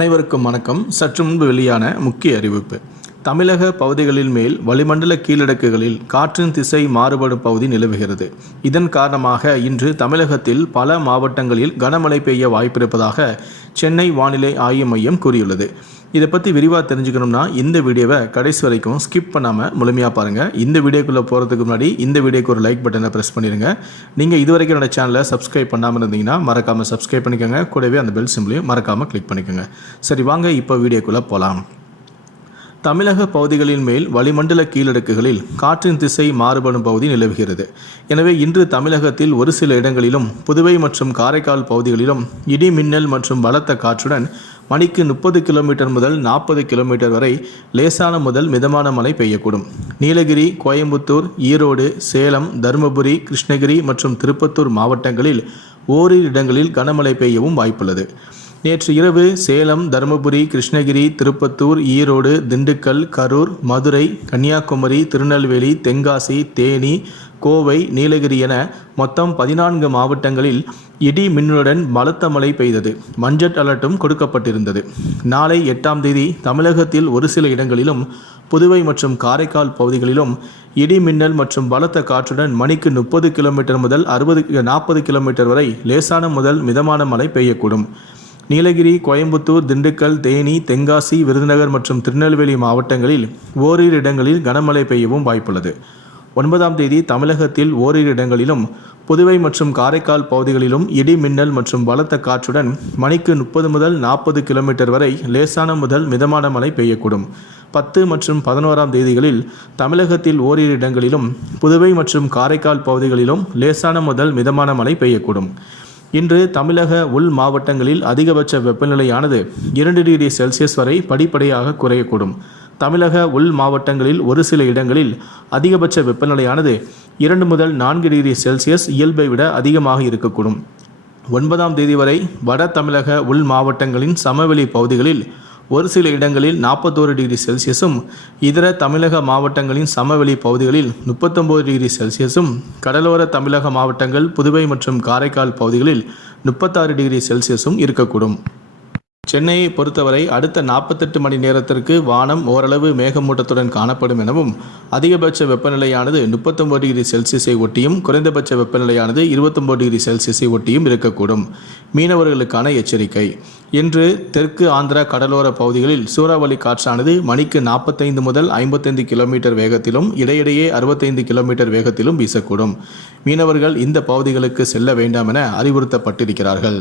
அனைவருக்கும் வணக்கம். சற்று முன்பு வெளியான முக்கிய அறிவிப்பு. தமிழக பகுதிகளின் மேல் வளிமண்டல கீழடுக்குகளில் காற்றின் திசை மாறுபடும் பகுதி நிலவுகிறது. இதன் காரணமாக இன்று தமிழகத்தில் பல மாவட்டங்களில் கனமழை பெய்ய வாய்ப்பிருப்பதாக சென்னை வானிலை ஆய்வு மையம் கூறியுள்ளது. இதை பற்றி விரிவாக தெரிஞ்சுக்கணும்னா இந்த வீடியோவை கடைசி வரைக்கும் ஸ்கிப் பண்ணாமல் முழுமையாக பாருங்கள் இந்த வீடியோக்குள்ளே போகிறதுக்கு முன்னாடி இந்த வீடியோக்கு ஒரு லைக் பட்டனை ப்ரெஸ் பண்ணிடுங்க நீங்கள் இது வரைக்கும் என்னோட சேனலை சப்ஸ்கிரைப் பண்ணாமல் இருந்தீங்கன்னா மறக்காமல் சப்ஸ்கிரைப் பண்ணிக்கோங்க. கூடவே அந்த பெல் சிம்லையும் மறக்காமல் கிளிக் பண்ணிக்கோங்க. சரி வாங்க இப்போ வீடியோக்குள்ளே போகலாம் தமிழக பகுதிகளின் மேல் வளிமண்டல கீழடுக்குகளில் காற்றின் திசை மாறுபடும் பகுதி நிலவுகிறது. எனவே இன்று தமிழகத்தில் ஒரு சில இடங்களிலும் புதுவை மற்றும் காரைக்கால் பகுதிகளிலும் இடி மின்னல் மற்றும் பலத்த காற்றுடன் மணிக்கு முப்பது கிலோமீட்டர் முதல் நாற்பது கிலோமீட்டர் வரை லேசான முதல் மிதமான மழை பெய்யக்கூடும். நீலகிரி கோயம்புத்தூர் ஈரோடு சேலம் தருமபுரி கிருஷ்ணகிரி மற்றும் திருப்பத்தூர் மாவட்டங்களில் ஓரிரு இடங்களில் கனமழை பெய்யவும் வாய்ப்புள்ளது. நேற்று இரவு சேலம் தருமபுரி கிருஷ்ணகிரி திருப்பத்தூர் ஈரோடு திண்டுக்கல் கரூர் மதுரை கன்னியாகுமரி திருநெல்வேலி தென்காசி தேனி கோவை நீலகிரி என மொத்தம் பதினான்கு மாவட்டங்களில் இடி மின்னலுடன் பலத்த மழை பெய்தது. மஞ்சட் அலர்ட்டும் கொடுக்கப்பட்டிருந்தது. நாளை எட்டாம் தேதி தமிழகத்தில் ஒரு சில இடங்களிலும் புதுவை மற்றும் காரைக்கால் பகுதிகளிலும் இடி மின்னல் மற்றும் பலத்த காற்றுடன் மணிக்கு முப்பது கிலோமீட்டர் முதல் அறுபது நாற்பது கிலோமீட்டர் வரை லேசான முதல் மிதமான மழை பெய்யக்கூடும். நீலகிரி கோயம்புத்தூர் திண்டுக்கல் தேனி தென்காசி விருதுநகர் மற்றும் திருநெல்வேலி மாவட்டங்களில் ஓரிரு இடங்களில் கனமழை பெய்யவும் வாய்ப்புள்ளது. ஒன்பதாம் தேதி தமிழகத்தில் ஓரிரு இடங்களிலும் புதுவை மற்றும் காரைக்கால் பகுதிகளிலும் இடி மின்னல் மற்றும் பலத்த காற்றுடன் மணிக்கு முப்பது முதல் நாற்பது கிலோமீட்டர் வரை லேசான முதல் மிதமான மழை பெய்யக்கூடும். பத்து மற்றும் பதினோராம் தேதிகளில் தமிழகத்தில் ஓரிரு இடங்களிலும் புதுவை மற்றும் காரைக்கால் பகுதிகளிலும் லேசான முதல் மிதமான மழை பெய்யக்கூடும். இன்று தமிழக உள் மாவட்டங்களில் அதிகபட்ச வெப்பநிலையானது இரண்டு டிகிரி செல்சியஸ் வரை படிப்படியாக குறையக்கூடும். தமிழக உள் மாவட்டங்களில் ஒரு சில இடங்களில் அதிகபட்ச வெப்பநிலையானது இரண்டு முதல் நான்கு டிகிரி செல்சியஸ் இயல்பை விட அதிகமாக இருக்கக்கூடும். ஒன்பதாம் தேதி வரை வட தமிழக உள் மாவட்டங்களின் சமவெளி பகுதிகளில் ஒரு சில இடங்களில் நாற்பத்தோரு டிகிரி செல்சியஸும் இதர தமிழக மாவட்டங்களின் சமவெளி பகுதிகளில் முப்பத்தொம்போது டிகிரி செல்சியஸும் கடலோர தமிழக மாவட்டங்கள் புதுவை மற்றும் காரைக்கால் பகுதிகளில் முப்பத்தாறு டிகிரி செல்சியஸும் இருக்கக்கூடும். சென்னையை பொறுத்தவரை அடுத்த நாற்பத்தெட்டு மணி நேரத்திற்கு வானம் ஓரளவு மேகமூட்டத்துடன் காணப்படும் எனவும் அதிகபட்ச வெப்பநிலையானது முப்பத்தொம்பது டிகிரி செல்சியஸை ஒட்டியும் குறைந்தபட்ச வெப்பநிலையானது இருபத்தொம்பது டிகிரி செல்சியஸை ஒட்டியும் இருக்கக்கூடும். மீனவர்களுக்கான எச்சரிக்கை. இன்று தெற்கு ஆந்திரா கடலோர பகுதிகளில் சூறாவளி காற்றானது மணிக்கு நாற்பத்தைந்து முதல் ஐம்பத்தைந்து கிலோமீட்டர் வேகத்திலும் இடையிடையே அறுபத்தைந்து கிலோமீட்டர் வேகத்திலும் வீசக்கூடும். மீனவர்கள் இந்த பகுதிகளுக்கு செல்ல வேண்டாம் என அறிவுறுத்தப்பட்டிருக்கிறார்கள்.